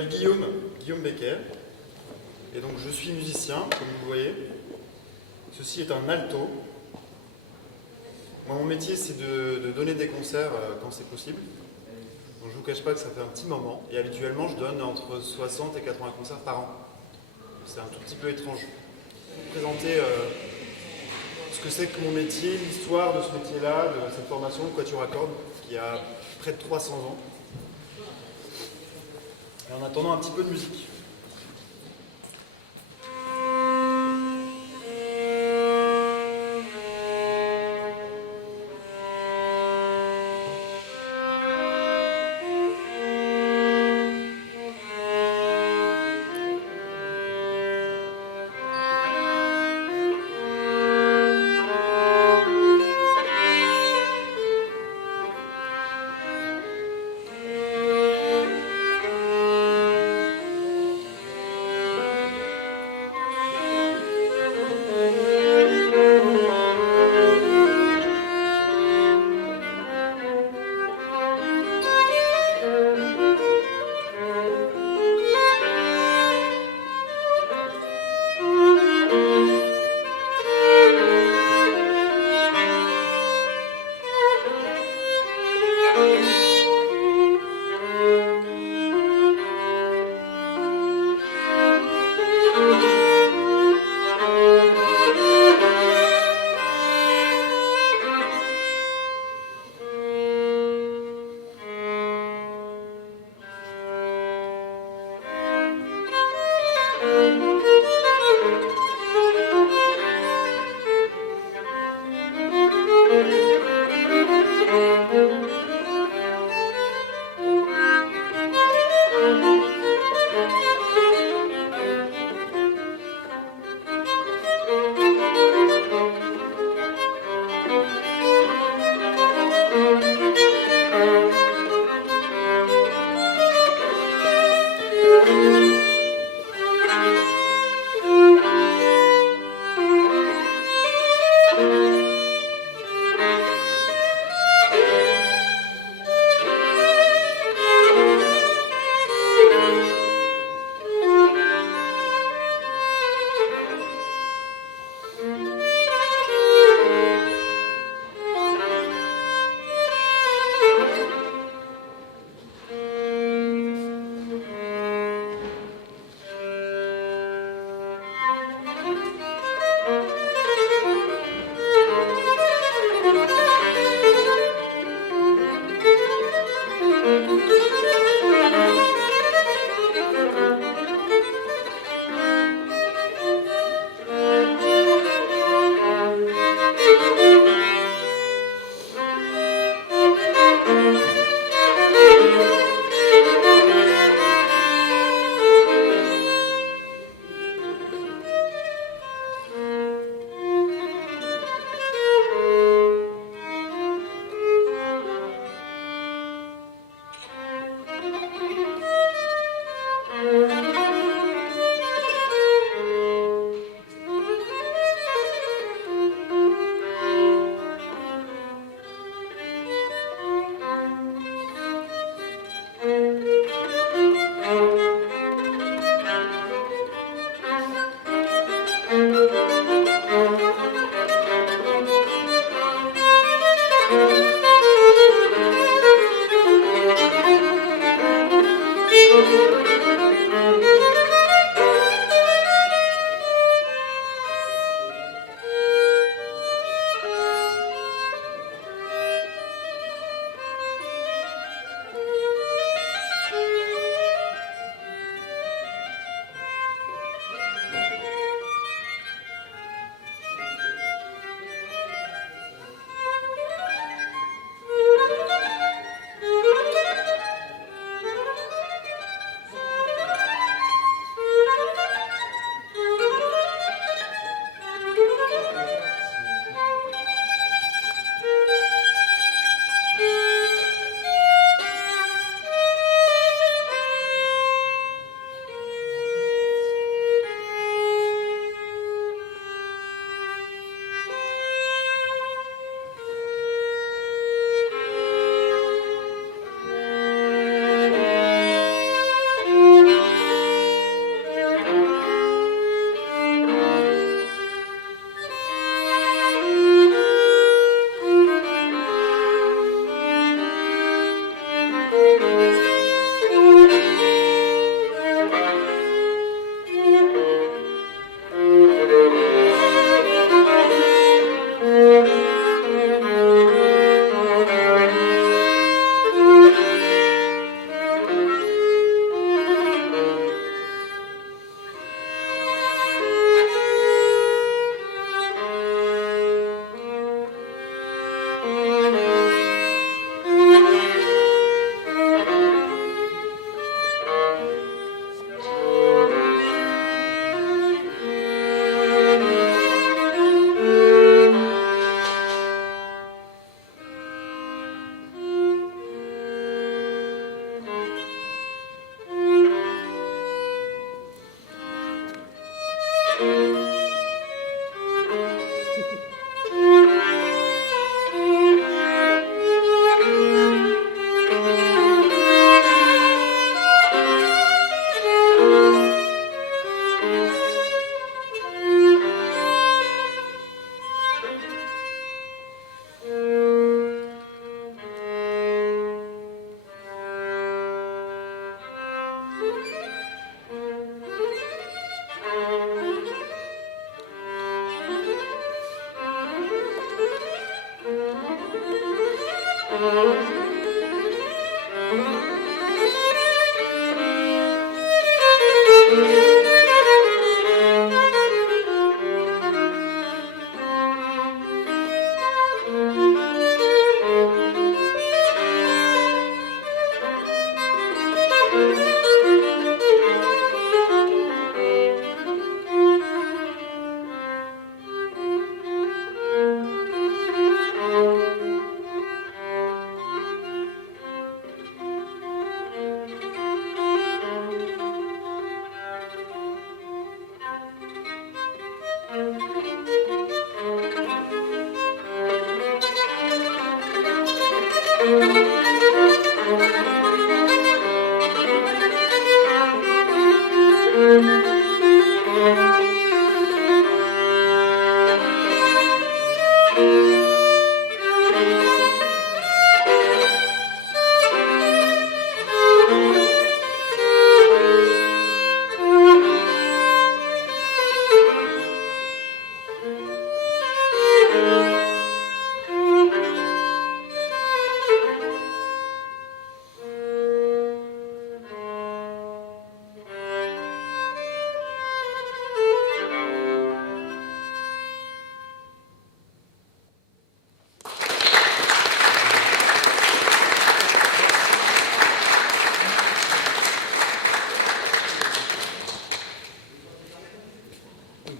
m'appelle Guillaume Becker, et donc je suis musicien, comme vous le voyez. Ceci est un alto. Moi, mon métier, c'est de donner des concerts quand c'est possible. Donc, je ne vous cache pas que ça fait un petit moment, et habituellement, je donne entre 60 et 80 concerts par an. C'est un tout petit peu étrange. Je vais vous présenter ce que c'est que mon métier, l'histoire de ce métier-là, de cette formation, le Quatuor à cordes, qui a près de 300 ans. Et en attendant un petit peu de musique.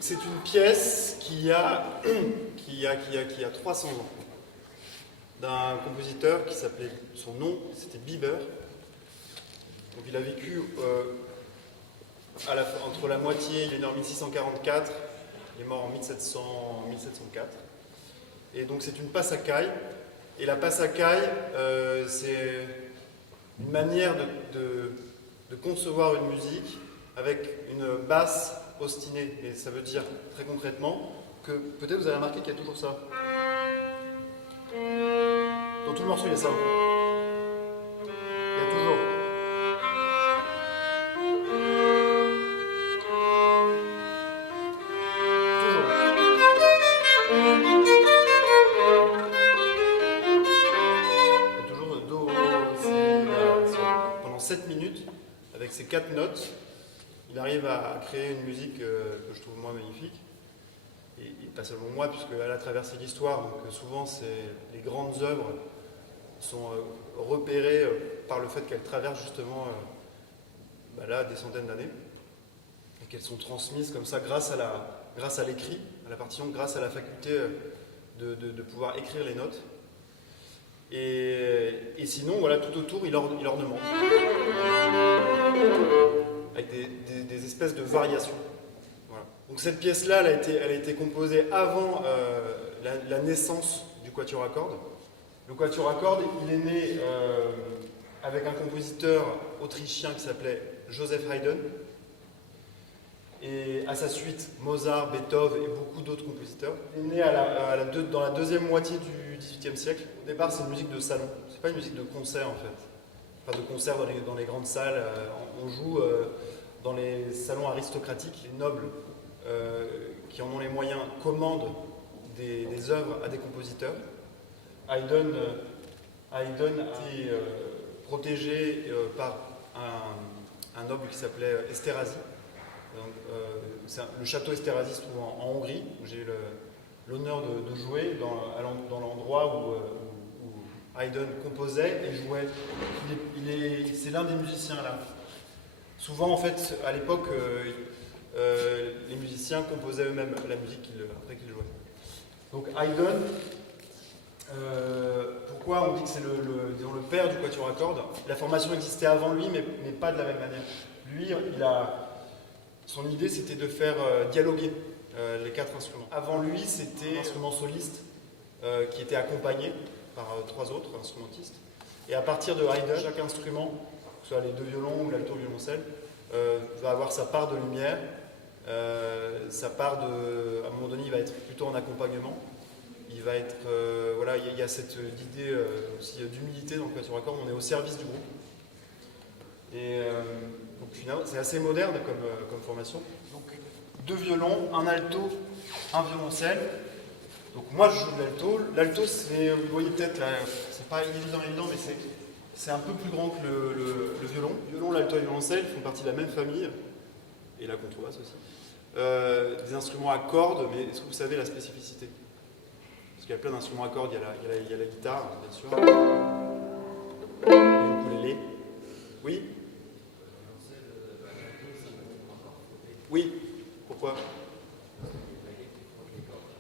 C'est une pièce qui a 300 ans, d'un compositeur qui s'appelait, son nom c'était Bieber. Donc il a vécu entre la moitié, il est né en 1644, il est mort en 1704. Et donc c'est une passacaille. Et la passacaille, c'est une manière de concevoir une musique avec une basse ostinée. Et ça veut dire très concrètement que peut-être vous avez remarqué qu'il y a toujours ça. Dans tout le morceau, il y a ça. Il y a toujours. Pendant 7 minutes, avec ces 4 notes, il arrive à créer une musique que je trouve moi magnifique. Et pas seulement moi, puisqu'elle a traversé l'histoire, donc souvent les grandes œuvres sont repérées par le fait qu'elles traversent justement là, des centaines d'années, et qu'elles sont transmises comme ça grâce à l'écrit, à la partition, grâce à la faculté de pouvoir écrire les notes. Et sinon, voilà, tout autour, il ornemente. Avec des espèces de variations. Voilà. Donc cette pièce-là, elle a été composée avant la naissance du quatuor à cordes. Le quatuor à cordes, il est né avec un compositeur autrichien qui s'appelait Joseph Haydn. Et à sa suite, Mozart, Beethoven et beaucoup d'autres compositeurs. Il est né dans la deuxième moitié du XVIIIe siècle. Au départ, c'est une musique de salon. C'est pas une musique de concert en fait. Pas de concert dans les grandes salles. On joue dans les salons aristocratiques. Les nobles qui en ont les moyens commandent des œuvres à des compositeurs. Haydn a été protégé par un noble qui s'appelait Esterházy. Le château Esterházy se trouve en Hongrie, où j'ai eu l'honneur de jouer dans l'endroit où Haydn composait et jouait. C'est l'un des musiciens là. Souvent, en fait, à l'époque, les musiciens composaient eux-mêmes la musique après qu'ils jouaient. Donc Haydn, pourquoi on dit que c'est le père du quatuor à cordes? La formation existait avant lui, mais pas de la même manière. Lui, son idée, c'était de faire dialoguer les 4 instruments. Avant lui, c'était un instrument soliste qui était accompagné par 3 autres instrumentistes. Et à partir de Haydn, chaque instrument, que ce soit les 2 violons ou l'alto violoncelle, va avoir sa part de lumière, sa part à un moment donné, il va être plutôt en accompagnement. Il va être, voilà, il y a cette idée aussi d'humilité dans le quatuor à cordes. On est au service du groupe. Et donc finalement, c'est assez moderne comme formation. Donc 2 violons, un alto, un violoncelle. Donc moi je joue de l'alto. L'alto, vous voyez peut-être, c'est pas évident, mais c'est un peu plus grand que le violon. Le violon, l'alto et le violoncelle font partie de la même famille, et la contrebasse aussi. Des instruments à cordes, mais est-ce que vous savez la spécificité? Parce qu'il y a plein d'instruments à cordes, il y a la guitare, bien sûr, le ukulélé. Oui? Oui, pourquoi?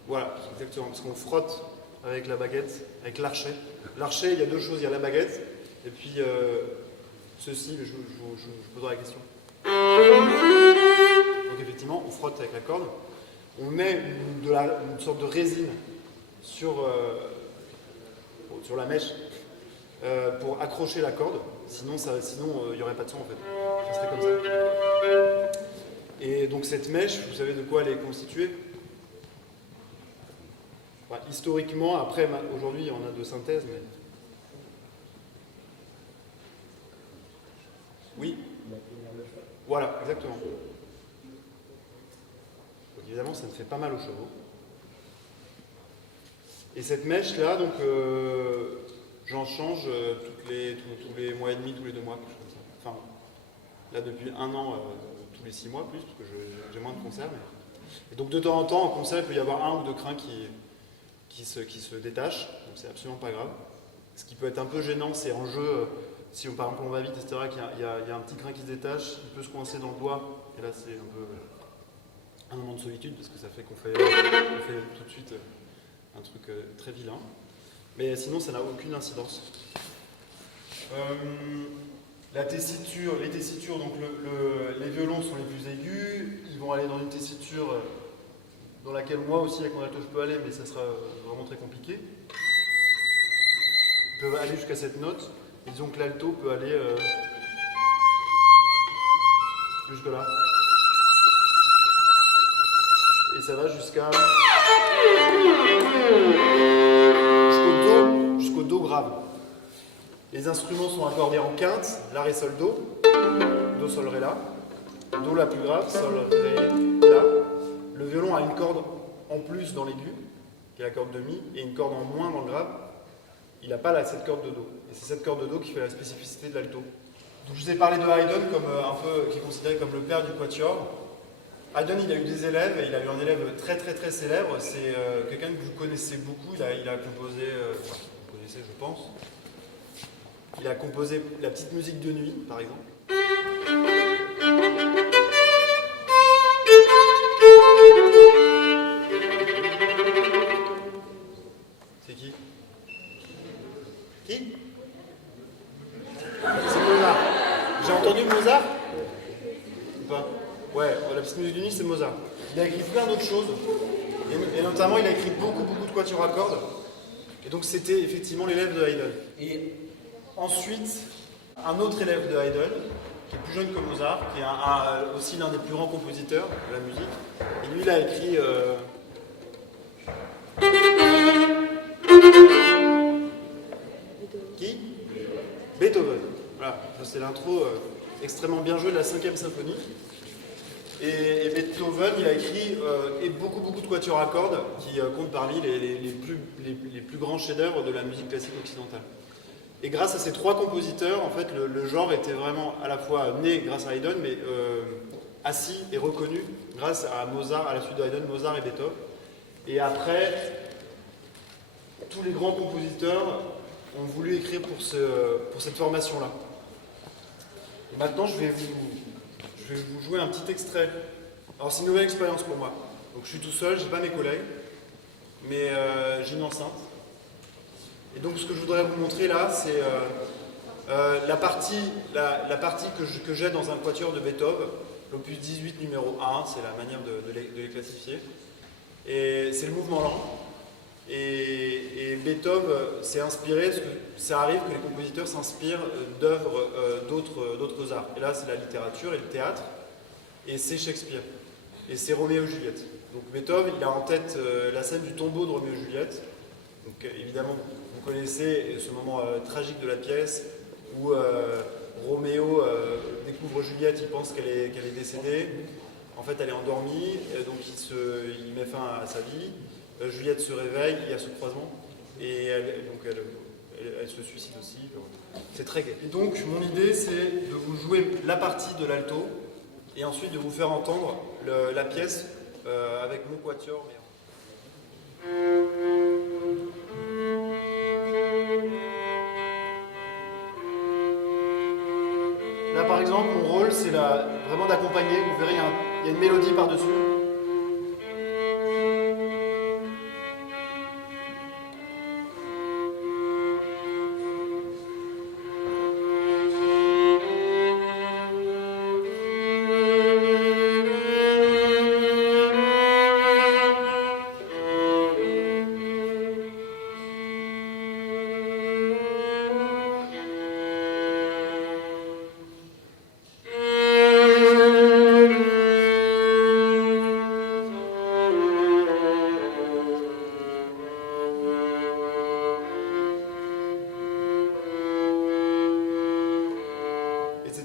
Voilà, exactement, parce qu'on frotte avec la baguette, avec l'archet. L'archet, il y a 2 choses, il y a la baguette, et puis ceci, je vous poserai la question. Donc effectivement, on frotte avec la corde. On met une sorte de résine sur la mèche pour accrocher la corde, sinon il n'y aurait pas de son en fait. Ça serait comme ça. Et donc cette mèche, vous savez de quoi elle est constituée? Enfin, historiquement, après, aujourd'hui on a de synthèse, mais... Oui. Voilà, exactement. Donc évidemment, ça me fait pas mal aux chevaux. Et cette mèche-là, donc, j'en change tous les mois et demi, tous les 2 mois, quelque chose comme ça. Enfin, là, depuis 1 an, tous les 6 mois plus, parce que j'ai moins de concerts. Et donc, de temps en temps, en concert, il peut y avoir 1 ou 2 crins qui se détachent, donc c'est absolument pas grave. Ce qui peut être un peu gênant, c'est en jeu, si par exemple on va vite, etc., qu'il y a un petit crin qui se détache, il peut se coincer dans le doigt, et là c'est un peu un moment de solitude, parce que ça fait qu'on fait tout de suite un truc très vilain. Mais sinon, ça n'a aucune incidence. La tessiture, les tessitures, donc les violons sont les plus aigus, ils vont aller dans une tessiture dans laquelle moi aussi avec mon alto je peux aller, mais ça sera vraiment très compliqué. Ils peuvent aller jusqu'à cette note, et disons que l'alto peut aller jusque là. Et ça va jusqu'au do grave. Les instruments sont accordés en quinte, la, ré, sol, do, do, sol, ré, la, do la plus grave, sol, ré, la. Le violon a une corde en plus dans l'aigu, qui est la corde de mi, et une corde en moins dans le grave. Il n'a pas cette corde de do. Et c'est cette corde de do qui fait la spécificité de l'alto. Donc je vous ai parlé de Haydn comme qui est considéré comme le père du quatuor. Haydn, il a eu des élèves, et il a eu un élève très très très célèbre. C'est quelqu'un que vous connaissez beaucoup. Il a composé, vous connaissez je pense. Il a composé la petite musique de nuit, par exemple. C'est qui? Qui? C'est Mozart. J'ai entendu Mozart? Ou pas? Ouais, la petite musique de nuit, c'est Mozart. Il a écrit plein d'autres choses. Et notamment, il a écrit beaucoup de quatuors à cordes. Et donc, c'était effectivement l'élève de Haydn. Et ensuite, un autre élève de Haydn, qui est plus jeune que Mozart, qui est aussi l'un des plus grands compositeurs de la musique. Et lui, il a écrit... Qui? Beethoven. Voilà, ça c'est l'intro extrêmement bien jouée de la 5e symphonie. Et Beethoven, il a écrit beaucoup de quatuors à cordes qui comptent parmi les plus grands chefs-d'œuvre de la musique classique occidentale. Et grâce à ces 3 compositeurs, en fait, le genre était vraiment à la fois né grâce à Haydn, mais assis et reconnu grâce à Mozart, à la suite de Haydn, Mozart et Beethoven. Et après, tous les grands compositeurs ont voulu écrire pour cette formation-là. Maintenant, je vais vous jouer un petit extrait. Alors, c'est une nouvelle expérience pour moi. Donc, je suis tout seul, je n'ai pas mes collègues, mais j'ai une enceinte. Et donc, ce que je voudrais vous montrer là, c'est la partie que j'ai dans un quatuor de Beethoven, l'opus 18 numéro 1, c'est la manière de les classifier. Et c'est le mouvement lent. Et Beethoven s'est inspiré, parce que ça arrive que les compositeurs s'inspirent d'œuvres d'autres arts. Et là, c'est la littérature et le théâtre, et c'est Shakespeare, et c'est Roméo et Juliette. Donc Beethoven, il a en tête la scène du tombeau de Roméo et Juliette. Donc évidemment, vous connaissez ce moment tragique de la pièce, où Roméo découvre Juliette, il pense qu'elle est décédée. En fait, elle est endormie, donc il met fin à sa vie. Juliette se réveille, il y a ce croisement, et elle se suicide aussi. C'est très gai. Et donc, mon idée, c'est de vous jouer la partie de l'alto, et ensuite de vous faire entendre la pièce avec mon quatuor. Là, par exemple, mon rôle, c'est vraiment d'accompagner. Vous verrez, il y a une mélodie par-dessus.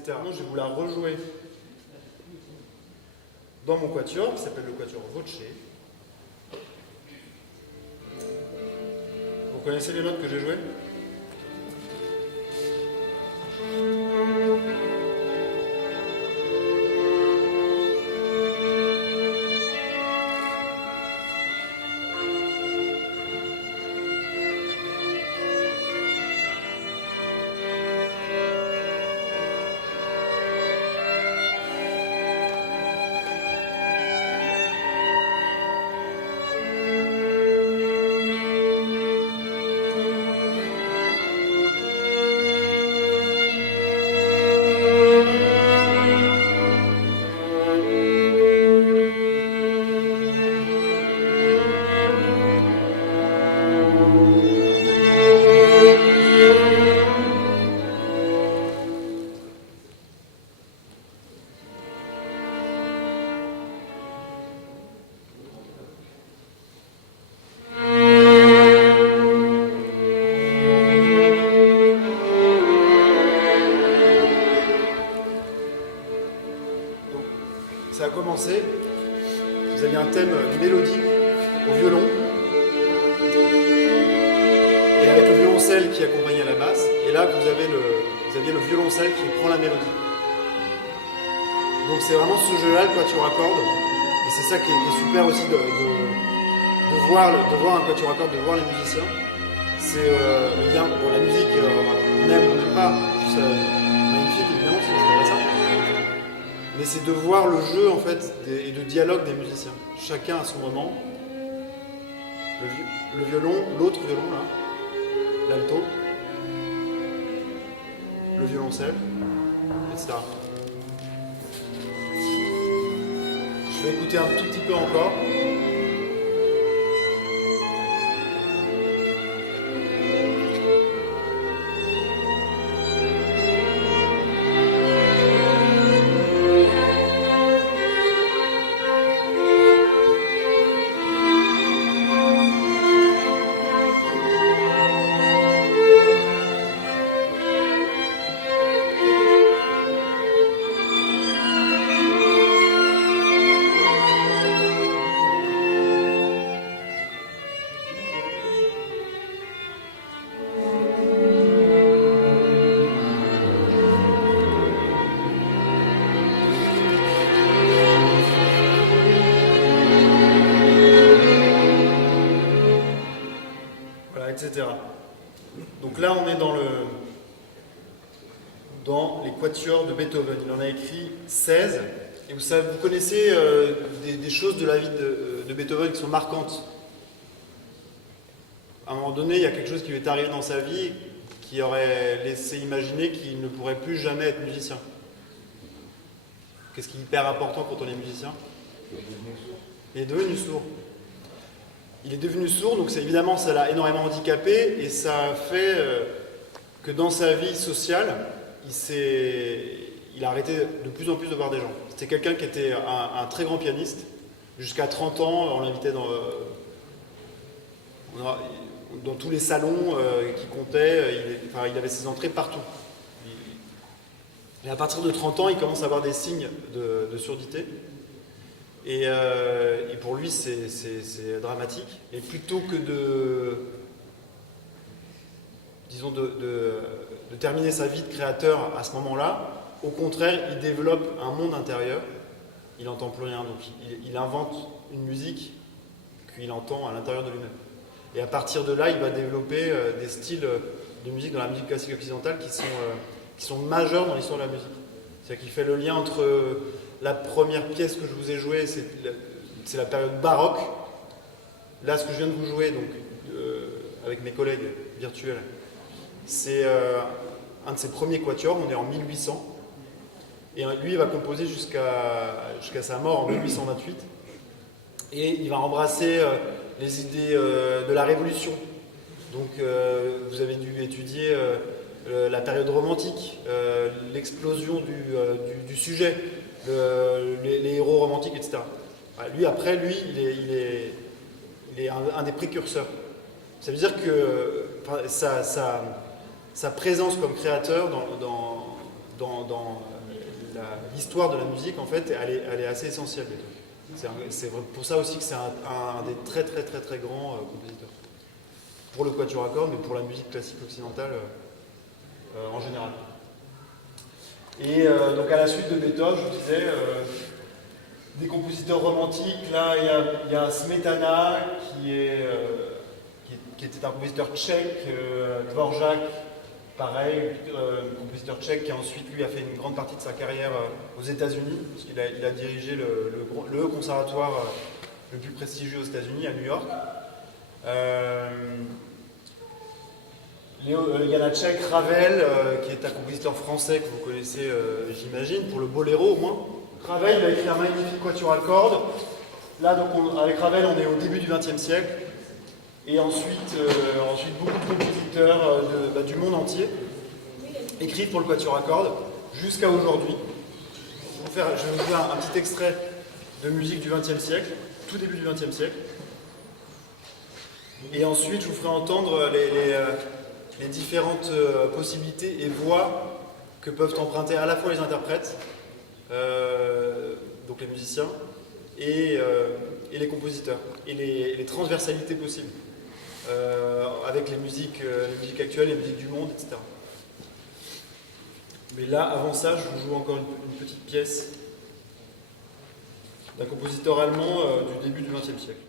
Moi, je vais vous la rejouer dans mon quatuor, qui s'appelle le quatuor Voce. Vous connaissez les notes que j'ai jouées? Ça a commencé, vous aviez un thème, une mélodie au violon, et avec le violoncelle qui accompagnait la basse, et là vous aviez le violoncelle qui prend la mélodie. Donc c'est vraiment ce jeu-là, le quatuor à cordes, et c'est ça qui est super aussi de voir un quatuor à cordes, de voir les musiciens. C'est bien, bon, la musique, on aime, on n'aime pas, juste magnifique évidemment, sinon je ferais pas ça. Mais c'est de voir le jeu en fait et de dialogue des musiciens. Chacun à son moment. Le violon, l'autre violon là, l'alto, le violoncelle, etc. Je vais écouter un tout petit peu encore. Etc. Donc là, on est dans les quatuors de Beethoven. Il en a écrit 16. Et vous connaissez des choses de la vie de Beethoven qui sont marquantes. À un moment donné, il y a quelque chose qui lui est arrivé dans sa vie qui aurait laissé imaginer qu'il ne pourrait plus jamais être musicien. Qu'est-ce qui est hyper important quand on est musicien? Il est devenu sourd. Il est devenu sourd, donc évidemment ça l'a énormément handicapé et ça a fait que dans sa vie sociale, il a arrêté de plus en plus de voir des gens. C'était quelqu'un qui était un très grand pianiste. Jusqu'à 30 ans, on l'invitait dans tous les salons qui comptaient. Il avait ses entrées partout. Et à partir de 30 ans, il commence à avoir des signes de surdité. Et pour lui, c'est dramatique. Et plutôt que de terminer sa vie de créateur à ce moment-là, au contraire, il développe un monde intérieur. Il n'entend plus rien, donc il invente une musique qu'il entend à l'intérieur de lui-même. Et à partir de là, il va développer des styles de musique dans la musique classique occidentale qui sont majeurs dans l'histoire de la musique. C'est-à-dire qu'il fait le lien entre la première pièce que je vous ai jouée, c'est la période baroque. Là, ce que je viens de vous jouer, donc, avec mes collègues virtuels, c'est un de ses premiers quatuors, on est en 1800. Et lui, il va composer jusqu'à sa mort en 1828. Et il va embrasser les idées de la Révolution. Donc, vous avez dû étudier la période romantique, l'explosion du sujet, les héros romantiques, etc. Lui, il est un des précurseurs. Ça veut dire que sa présence comme créateur dans l'histoire de la musique, en fait, elle est assez essentielle, Beethoven. C'est pour ça aussi que c'est un des très très très très grands compositeurs. Pour le quatuor à cordes, mais pour la musique classique occidentale en général. Et donc à la suite de Beethoven, je vous disais, des compositeurs romantiques, là il y a Smetana qui était un compositeur tchèque, Dvorak, pareil, compositeur tchèque qui ensuite lui a fait une grande partie de sa carrière aux États-Unis, parce qu'il a dirigé le conservatoire le plus prestigieux aux États-Unis, à New York. Il y en a tchèque, Ravel, qui est un compositeur français que vous connaissez, j'imagine, pour le boléro au moins. Ravel, il a écrit un magnifique quatuor à cordes. Là, donc, avec Ravel, on est au début du XXe siècle. Et ensuite beaucoup de compositeurs du monde entier écrivent pour le quatuor à cordes jusqu'à aujourd'hui. Je vais vous jouer un petit extrait de musique du XXe siècle, tout début du XXe siècle. Et ensuite, je vous ferai entendre les différentes possibilités et voix que peuvent emprunter à la fois les interprètes, donc les musiciens, et les compositeurs, et les transversalités possibles, avec les musiques actuelles, les musiques du monde, etc. Mais là, avant ça, je vous joue encore une petite pièce d'un compositeur allemand du début du XXe siècle.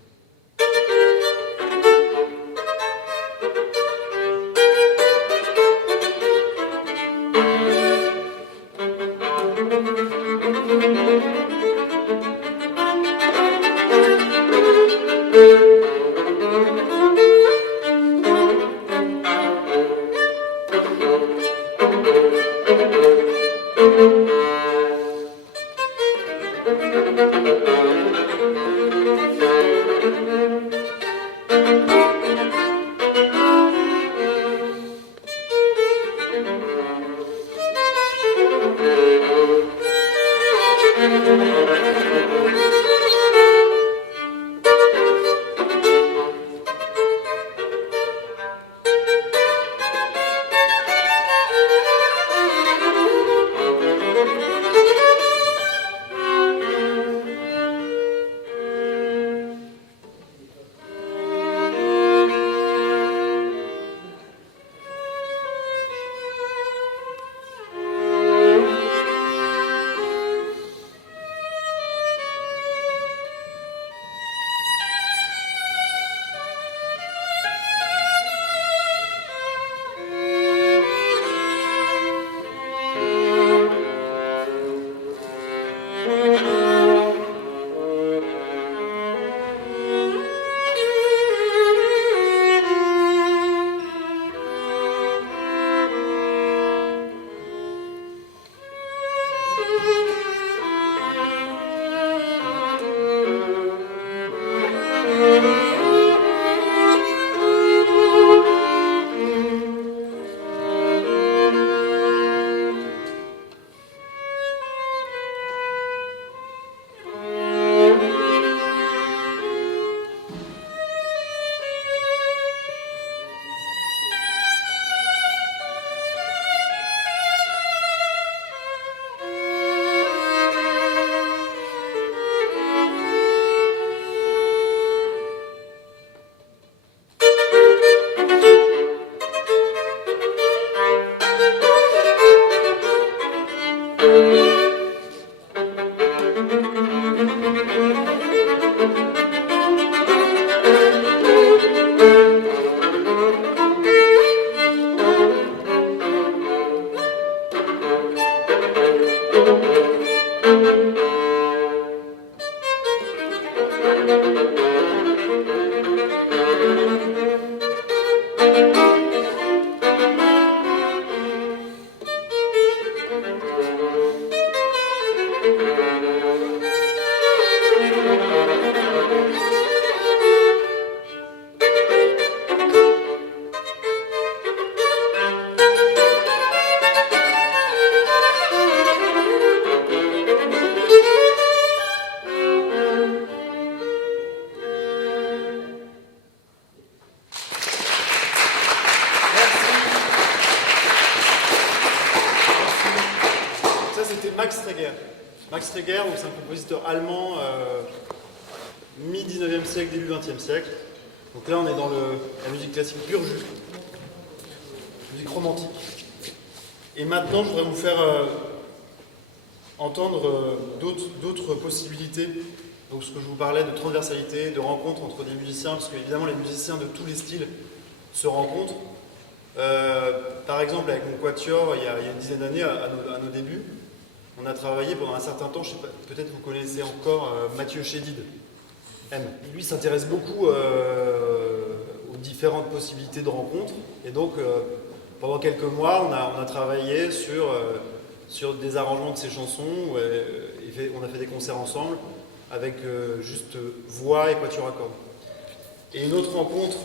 Seger, c'est un compositeur allemand mi-19e siècle, début 20e siècle. Donc là, on est dans la musique classique pure jus, musique romantique. Et maintenant, je voudrais vous faire entendre d'autres possibilités. Donc ce que je vous parlais de transversalité, de rencontre entre des musiciens, parce qu'évidemment les musiciens de tous les styles se rencontrent. Par exemple, avec mon quatuor, il y a une dizaine d'années, à nos débuts, on a travaillé pendant un certain temps, je sais pas, peut-être vous connaissez encore Mathieu Chédid, M. Lui s'intéresse beaucoup aux différentes possibilités de rencontres, et donc pendant quelques mois, on a travaillé sur des arrangements de ses chansons, on a fait des concerts ensemble, avec juste voix et quatuor à cordes. Et une autre rencontre,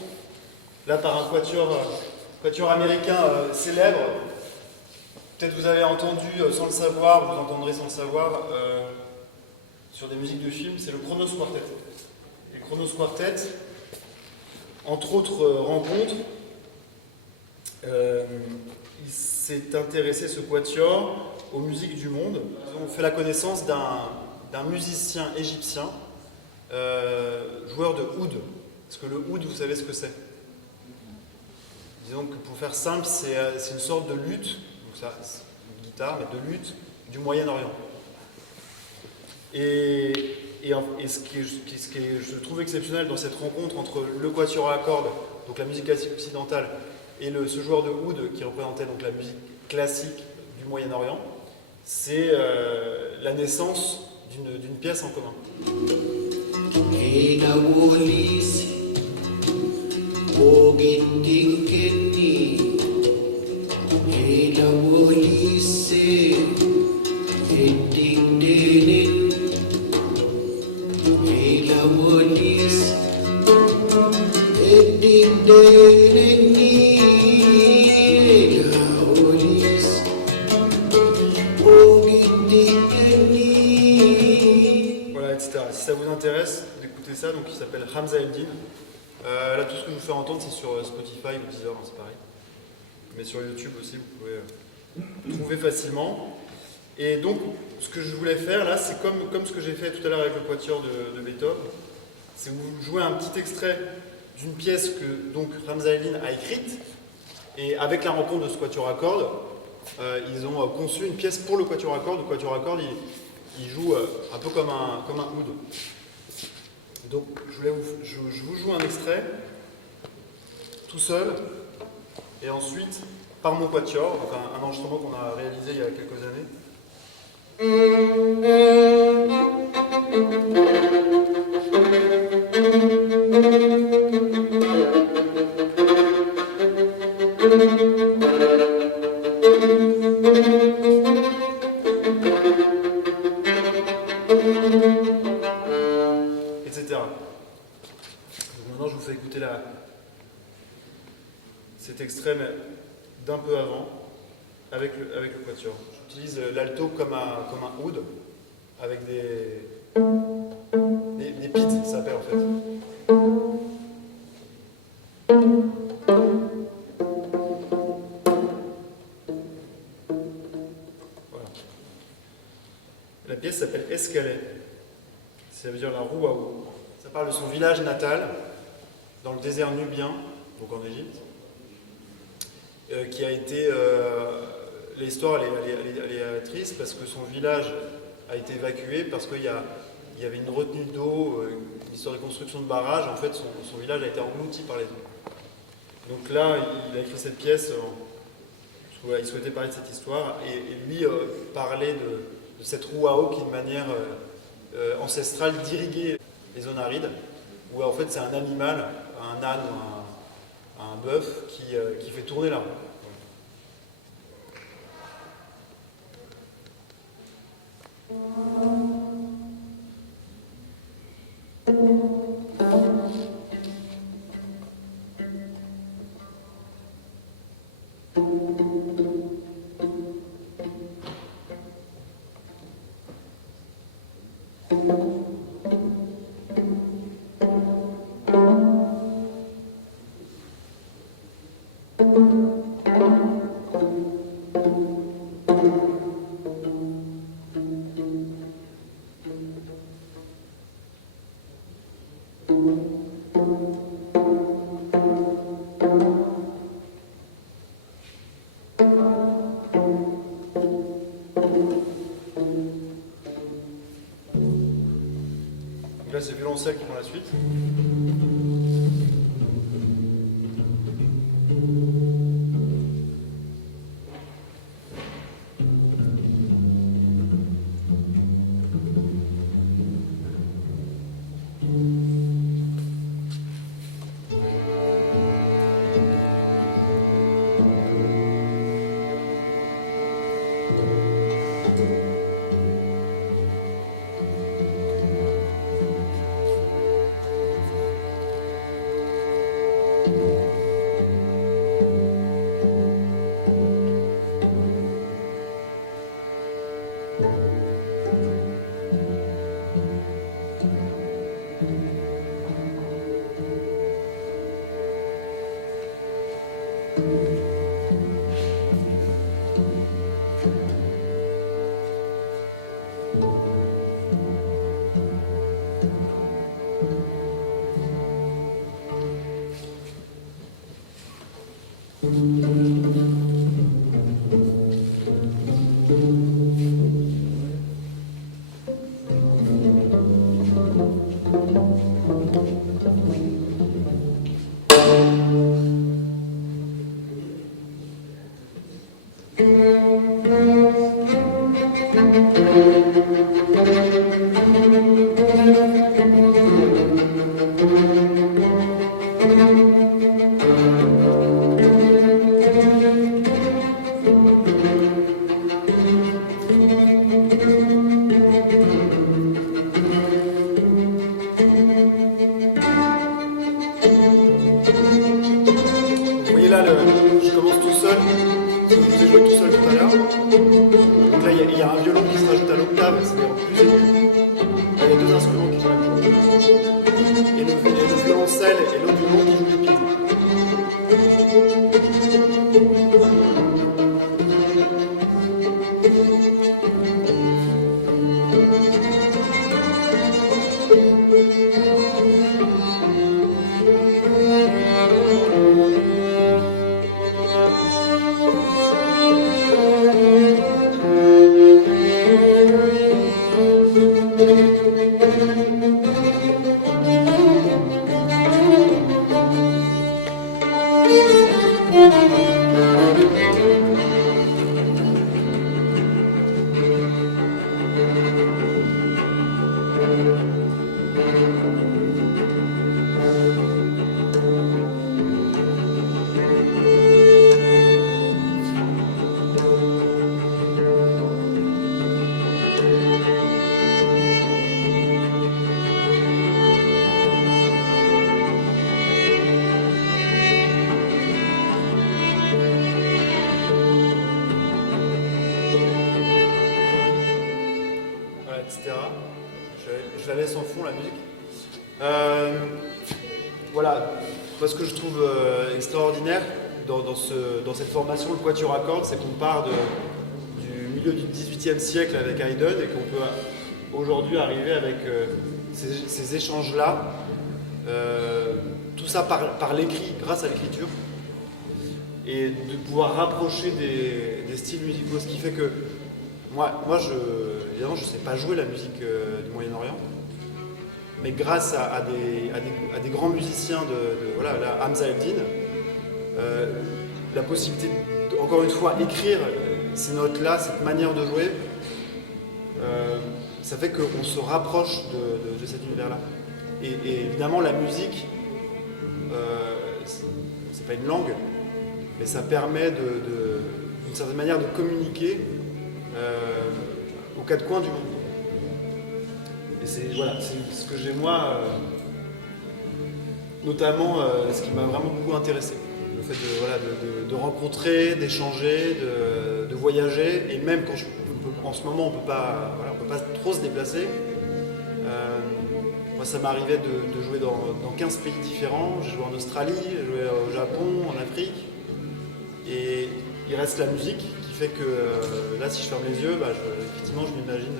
là par un quatuor américain célèbre, peut-être vous avez entendu sans le savoir, vous entendrez sans le savoir, sur des musiques de films, c'est le Kronos Quartet. Et le Kronos Quartet, entre autres rencontres, il s'est intéressé, ce quatuor, aux musiques du monde. Ils ont fait la connaissance d'un musicien égyptien, joueur de oud. Parce que le oud, vous savez ce que c'est? Disons que pour faire simple, c'est une sorte de luth, donc ça, c'est une guitare, mais de luth du Moyen-Orient. Et ce que je trouve exceptionnel dans cette rencontre entre le quatuor à cordes, donc la musique classique occidentale, et ce joueur de oud qui représentait donc la musique classique du Moyen-Orient, c'est la naissance d'une pièce en commun. Voilà, etc. Si ça vous intéresse d'écouter ça, donc il s'appelle Hamza Eldin. Là, tout ce que je vous fais entendre, c'est sur Spotify ou Deezer, c'est pareil. Mais sur YouTube aussi, vous pouvez trouver facilement. Et donc, ce que je voulais faire là, c'est comme ce que j'ai fait tout à l'heure avec le quatuor de Beethoven, c'est vous jouer un petit extrait d'une pièce que donc Hamza Eldin a écrite, et avec la rencontre de ce quatuor à cordes, ils ont conçu une pièce pour le quatuor à cordes. Le quatuor à cordes, il joue un peu comme un oud. Donc, je vous joue un extrait, tout seul, et ensuite, par mon quatuor, donc un enregistrement qu'on a réalisé il y a quelques années. Etc. Donc maintenant, je vous fais écouter cet extrait, mais d'un peu avant, avec le quatuor. J'utilise l'alto comme un oud, avec des pits, ça s'appelle en fait. Voilà. La pièce s'appelle Escalais. Ça veut dire la roue à eau. Ça parle de son village natal, dans le désert nubien, donc en Égypte, qui a été... L'histoire, elle est triste parce que son village a été évacué parce qu'il y avait une retenue d'eau, une histoire de construction de barrage. En fait, son village a été englouti par les eaux. Donc là, il a écrit cette pièce, il souhaitait parler de cette histoire, et lui parlait de cette roue à eau qui est une manière ancestrale d'irriguer les zones arides, où en fait c'est un animal, un âne ou un bœuf qui fait tourner la roue. Donc là, c'est violoncelle qui prend la suite. Je commence tout seul, je vous ai joué tout seul tout à l'heure. Donc là, il y a un violon qui se rajoute à l'octave, c'est-à-dire plus aigu. Là, il y a deux instruments qui jouent la même chose. Et le violoncelle et l'autre violon qui jouent les pieds. Etc. Je la laisse en fond, la musique. Voilà, moi ce que je trouve extraordinaire dans cette formation, le quatuor à cordes, c'est qu'on part du milieu du XVIIIe siècle avec Haydn et qu'on peut aujourd'hui arriver avec ces échanges-là, tout ça par l'écrit, grâce à l'écriture, et de pouvoir rapprocher des styles musicaux, ce qui fait que moi évidemment, je ne sais pas jouer la musique du Moyen-Orient, mais grâce à des grands musiciens voilà, là, Hamza el-Din, la possibilité, encore une fois, écrire ces notes-là, cette manière de jouer, ça fait qu'on se rapproche de cet univers-là. Et évidemment, la musique, c'est pas une langue, mais ça permet d'une certaine manière de communiquer aux quatre coins du monde. Et c'est voilà, ce que j'ai moi, notamment ce qui m'a vraiment beaucoup intéressé. Le fait de rencontrer, d'échanger, de voyager, et même quand en ce moment on peut pas trop se déplacer. Moi ça m'arrivait de jouer dans 15 pays différents. J'ai joué en Australie, j'ai joué au Japon, en Afrique. Et il reste la musique qui fait que là, si je ferme les yeux, effectivement, je m'imagine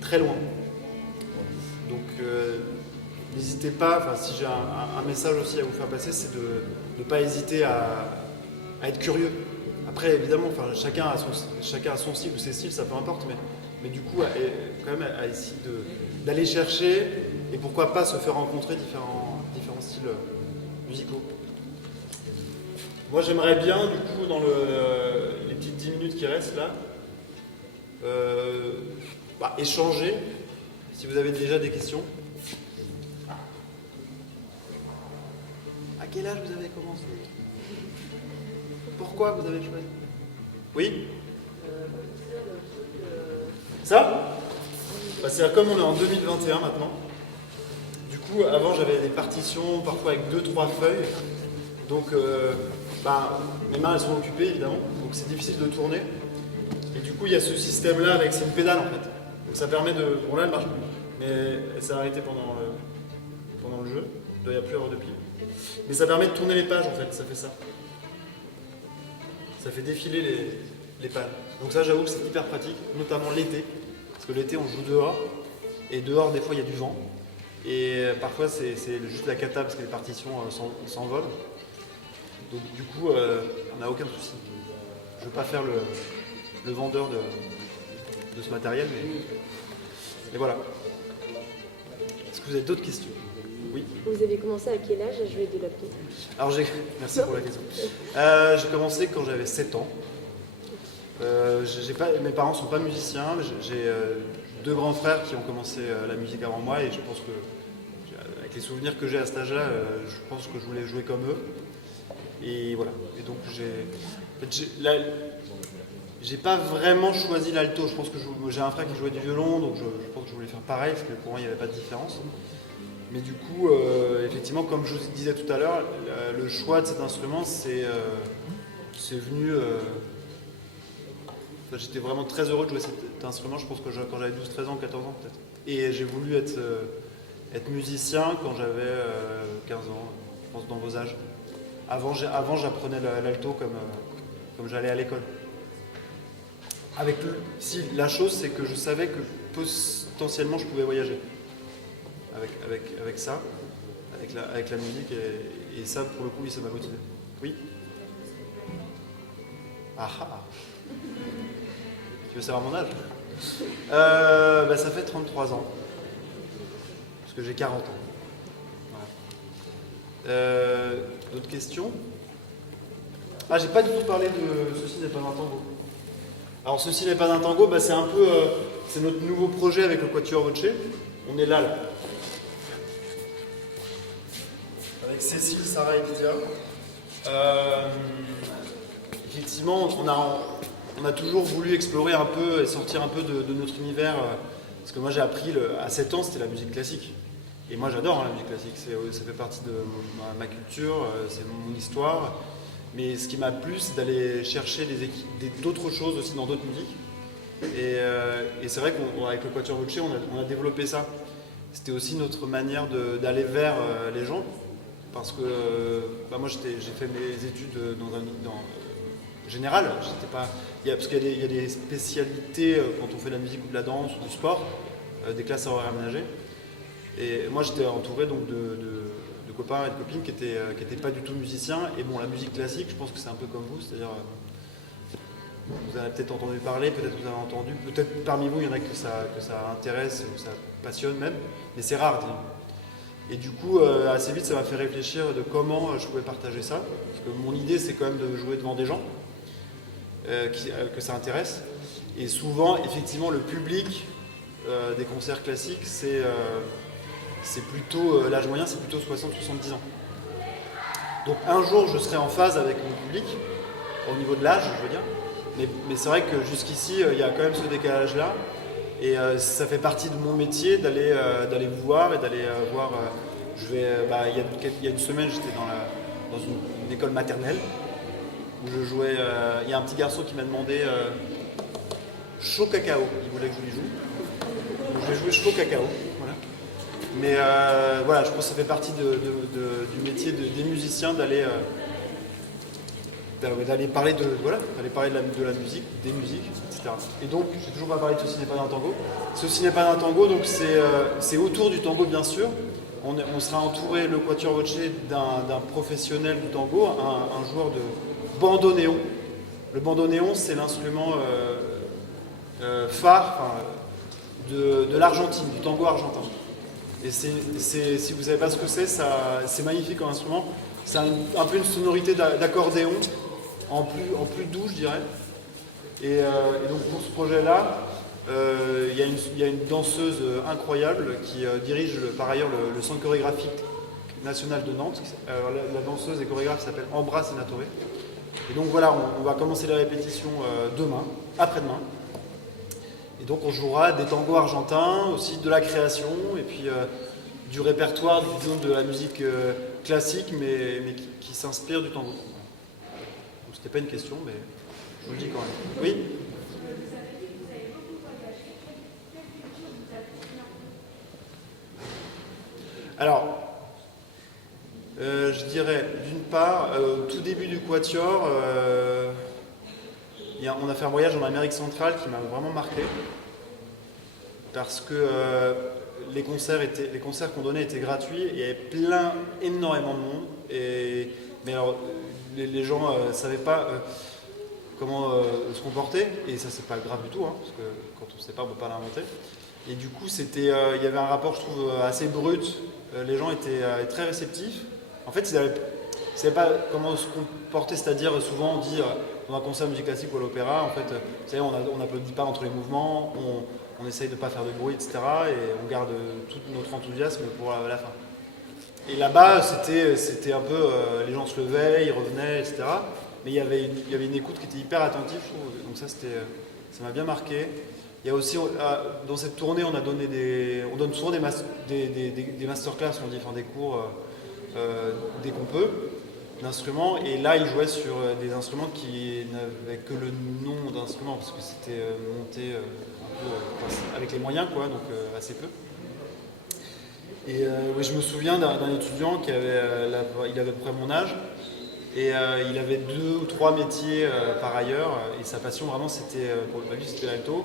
très loin. Donc n'hésitez pas, enfin si j'ai un message aussi à vous faire passer, c'est de ne pas hésiter à être curieux. Après évidemment, enfin, chacun a son style ou ses styles, ça peu importe, mais du coup quand même à essayer d'aller chercher et pourquoi pas se faire rencontrer différents styles musicaux. Moi j'aimerais bien du coup dans les petites 10 minutes qui restent là, échanger si vous avez déjà des questions. À quel âge vous avez commencé? Pourquoi vous avez choisi? Oui? Ça? C'est comme on est en 2021 maintenant. Du coup, avant j'avais des partitions parfois avec 2-3 feuilles. Donc mes mains elles sont occupées évidemment, donc c'est difficile de tourner. Et du coup il y a ce système là avec c'est une pédale en fait. Donc ça permet de. Bon là elle marche plus. Mais elle s'est arrêtée pendant le jeu. Il doit y avoir plus avoir de pile. Mais ça permet de tourner les pages en fait, ça fait ça. Ça fait défiler les pages. Donc ça j'avoue que c'est hyper pratique, notamment l'été. Parce que l'été on joue dehors. Et dehors des fois il y a du vent. Et parfois c'est juste la cata parce que les partitions s'envolent. Donc du coup on n'a aucun souci. Je ne veux pas faire le vendeur de ce matériel, mais voilà. Est-ce que vous avez d'autres questions? Oui. Vous avez commencé à quel âge à jouer de la flûte? Alors merci pour la question. J'ai commencé quand j'avais 7 ans. Mes parents ne sont pas musiciens. J'ai 2 grands frères qui ont commencé la musique avant moi et je pense que, avec les souvenirs que j'ai à cet âge-là, je pense que je voulais jouer comme eux. Et voilà. Et donc j'ai pas vraiment choisi l'alto. Je pense que j'ai un frère qui jouait du violon, donc je pense que je voulais faire pareil, parce que pour moi il n'y avait pas de différence. Mais du coup, effectivement, comme je vous disais tout à l'heure, le choix de cet instrument, c'est venu. J'étais vraiment très heureux de jouer cet instrument, je pense que quand j'avais 12, 13 ans, 14 ans peut-être. Et j'ai voulu être musicien quand j'avais 15 ans, je pense dans vos âges. Avant j'apprenais l'alto comme j'allais à l'école. La chose, c'est que je savais que potentiellement je pouvais voyager avec ça, avec la musique, et ça, pour le coup, oui, ça m'a motivé. Oui? Ah ah! Tu veux savoir mon âge? Ça fait 33 ans, parce que j'ai 40 ans. Voilà. D'autres questions? Ah, j'ai pas du tout parlé de Ceci n'est pas un tango. Alors, Ceci n'est pas un tango, c'est un peu c'est notre nouveau projet avec le Quatuor Voce. On est là. Avec Cécile, Sarah et Lydia. Effectivement, on a toujours voulu explorer un peu et sortir un peu de notre univers. Parce que moi, j'ai appris à 7 ans, c'était la musique classique. Et moi, j'adore la musique classique. Ça fait partie de ma culture, c'est mon histoire. Mais ce qui m'a plu, c'est d'aller chercher d'autres choses aussi dans d'autres musiques. Et c'est vrai qu'avec le Quatuor Voce, on a développé ça. C'était aussi notre manière d'aller vers les gens. Parce que moi, j'ai fait mes études dans général. Parce qu'il y a des spécialités quand on fait de la musique ou de la danse ou du sport, des classes à horaires aménagées. Et moi, j'étais entouré donc de copains et de copines qui étaient pas du tout musiciens. Et bon, la musique classique, je pense que c'est un peu comme vous, c'est-à-dire vous en avez peut-être entendu parler, peut-être vous avez entendu, peut-être parmi vous il y en a que ça intéresse ou ça passionne même, mais c'est rare, disons. Et du coup, assez vite, ça m'a fait réfléchir de comment je pouvais partager ça, parce que mon idée, c'est quand même de jouer devant des gens que ça intéresse. Et souvent, effectivement, le public des concerts classiques, c'est plutôt l'âge moyen, c'est plutôt 60-70 ans. Donc un jour, je serai en phase avec mon public, au niveau de l'âge, je veux dire. Mais c'est vrai que jusqu'ici, il y a quand même ce décalage-là. Et ça fait partie de mon métier d'aller vous voir et d'aller voir. Il y a une semaine, j'étais dans une école maternelle où je jouais. Il y a un petit garçon qui m'a demandé chaud cacao. Il voulait que je lui joue. Donc je vais jouer chaud cacao. Voilà. Mais voilà, je pense que ça fait partie du métier des musiciens d'aller parler de la musique, des musiques, etc. Et donc, j'ai toujours pas parlé de Ceci n'est pas un tango. Ceci n'est pas un tango, donc c'est autour du tango bien sûr, on sera entouré, le Quatuor Voce, d'un professionnel du tango, un joueur de bandoneon. Le bandoneon, c'est l'instrument phare de l'Argentine, du tango argentin. Et si vous ne savez pas ce que c'est magnifique comme instrument. C'est un peu une sonorité d'accordéon, en plus doux, je dirais. Et donc pour ce projet-là, il y a une danseuse incroyable qui dirige par ailleurs le Centre chorégraphique national de Nantes. La danseuse et chorégraphe s'appelle Ambra Senatore. Et donc voilà, on va commencer les répétitions demain, après-demain. Et donc on jouera des tangos argentins, aussi de la création, et puis du répertoire, disons, de la musique classique, mais qui s'inspire du tango. Donc c'était pas une question, mais je vous le dis quand même. Oui ? Alors, je dirais, d'une part, au tout début du Quatuor, on a fait un voyage en Amérique centrale qui m'a vraiment marqué, parce que les concerts qu'on donnait étaient gratuits, et il y avait énormément de monde, mais alors, les gens ne savaient pas comment se comporter, et ça c'est pas grave du tout, hein, parce que quand on ne sait pas, on ne peut pas l'inventer. Et du coup, il y avait un rapport, je trouve, assez brut. Les gens étaient très réceptifs. En fait, ils ne savaient pas comment se comporter, c'est-à-dire souvent on dit dans un concert de musique classique ou à l'opéra, en fait, vous savez, on n'applaudit pas entre les mouvements, on essaye de ne pas faire de bruit, etc. Et on garde tout notre enthousiasme pour la fin. Et là-bas, c'était un peu, les gens se levaient, ils revenaient, etc. Mais il y avait une écoute qui était hyper attentive, je trouve. Donc ça m'a bien marqué. Il y a aussi, dans cette tournée, on donne souvent des masterclass, on dit, enfin des cours dès qu'on peut, d'instruments. Et là, ils jouaient sur des instruments qui n'avaient que le nom d'instrument, parce que c'était monté un peu avec les moyens, quoi, donc assez peu. Et je me souviens d'un étudiant il avait à peu près mon âge, et il avait 2 ou 3 métiers par ailleurs, et sa passion vraiment c'était, pour lui c'était l'alto.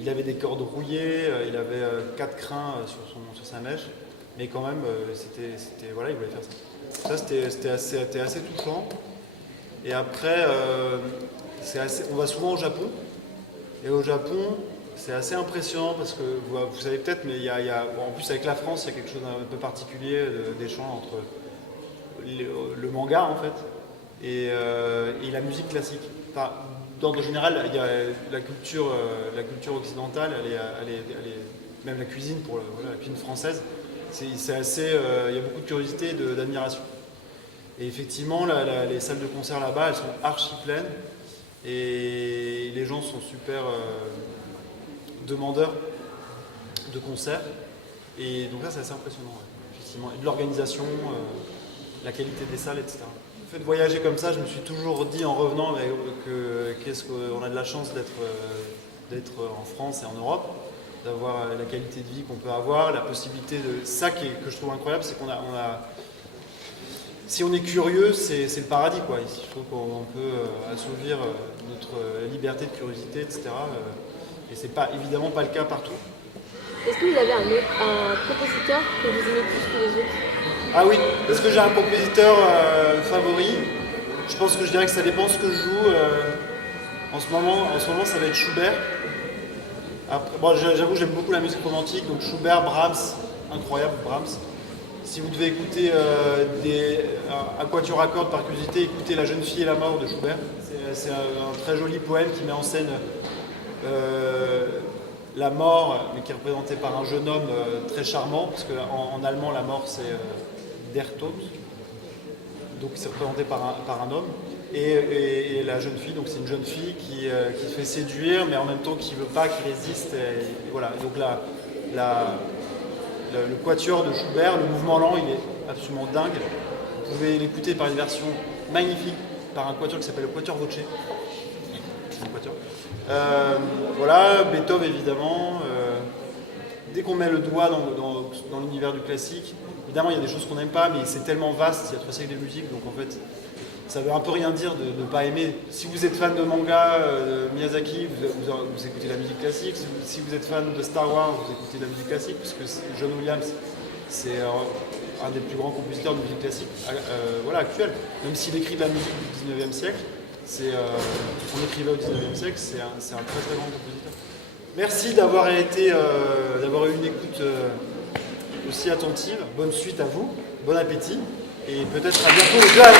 Il avait des cordes rouillées, il avait 4 crins sur sa mèche, mais quand même, voilà, il voulait faire ça. Ça, c'était assez touchant. Et après, on va souvent au Japon. Et au Japon, c'est assez impressionnant parce que, vous savez peut-être, mais en plus avec la France, il y a quelque chose d'un peu particulier d'échange entre le manga, en fait, et la musique classique. Enfin, d'ordre général, il y a la culture occidentale, elle est même la cuisine la cuisine française, c'est assez, il y a beaucoup de curiosité et d'admiration. Et effectivement, les salles de concert là-bas, elles sont archi pleines, et les gens sont super demandeurs de concerts. Et donc là, c'est assez impressionnant, effectivement. Et de l'organisation, la qualité des salles, etc. Le fait de voyager comme ça, je me suis toujours dit en revenant qu'on a de la chance d'être en France et en Europe, d'avoir la qualité de vie qu'on peut avoir, la possibilité de... Ça que je trouve incroyable, c'est qu'on a... Si on est curieux, c'est le paradis, quoi. Ici, je trouve qu'on peut assouvir notre liberté de curiosité, etc. Et c'est évidemment pas le cas partout. Est-ce que vous avez un compositeur que vous aimez plus que les autres ? Ah oui, est-ce que j'ai un compositeur favori ? Je pense que je dirais que ça dépend ce que je joue. En ce moment, ça va être Schubert. Après, bon, j'avoue, j'aime beaucoup la musique romantique, donc Schubert, Brahms, incroyable Brahms. Si vous devez écouter un quatuor à cordes par curiosité, écoutez La jeune fille et la mort de Schubert. C'est un très joli poème qui met en scène la mort, mais qui est représentée par un jeune homme très charmant, parce qu'en allemand, la mort, c'est Der Tod, donc c'est représenté par un homme. Et la jeune fille, donc c'est une jeune fille qui se fait séduire, mais en même temps qui ne veut pas, qui résiste. Et voilà. Donc le quatuor de Schubert, le mouvement lent, il est absolument dingue. Vous pouvez l'écouter par une version magnifique, par un quatuor qui s'appelle le Quatuor Voce. Voilà, Beethoven évidemment. Dès qu'on met le doigt dans l'univers du classique, évidemment il y a des choses qu'on n'aime pas, mais c'est tellement vaste, il y a 3 siècles de musique, donc en fait ça veut un peu rien dire de ne pas aimer. Si vous êtes fan de manga, de Miyazaki, vous écoutez la musique classique. Si vous êtes fan de Star Wars, vous écoutez la musique classique, puisque John Williams, C'est un des plus grands compositeurs de musique classique voilà, actuel. Même s'il écrit de la musique du 19e siècle, on écrivait au 19e siècle, c'est un très très grand compositeur. Merci d'avoir eu une écoute aussi attentive. Bonne suite à vous, bon appétit et peut-être à bientôt au club.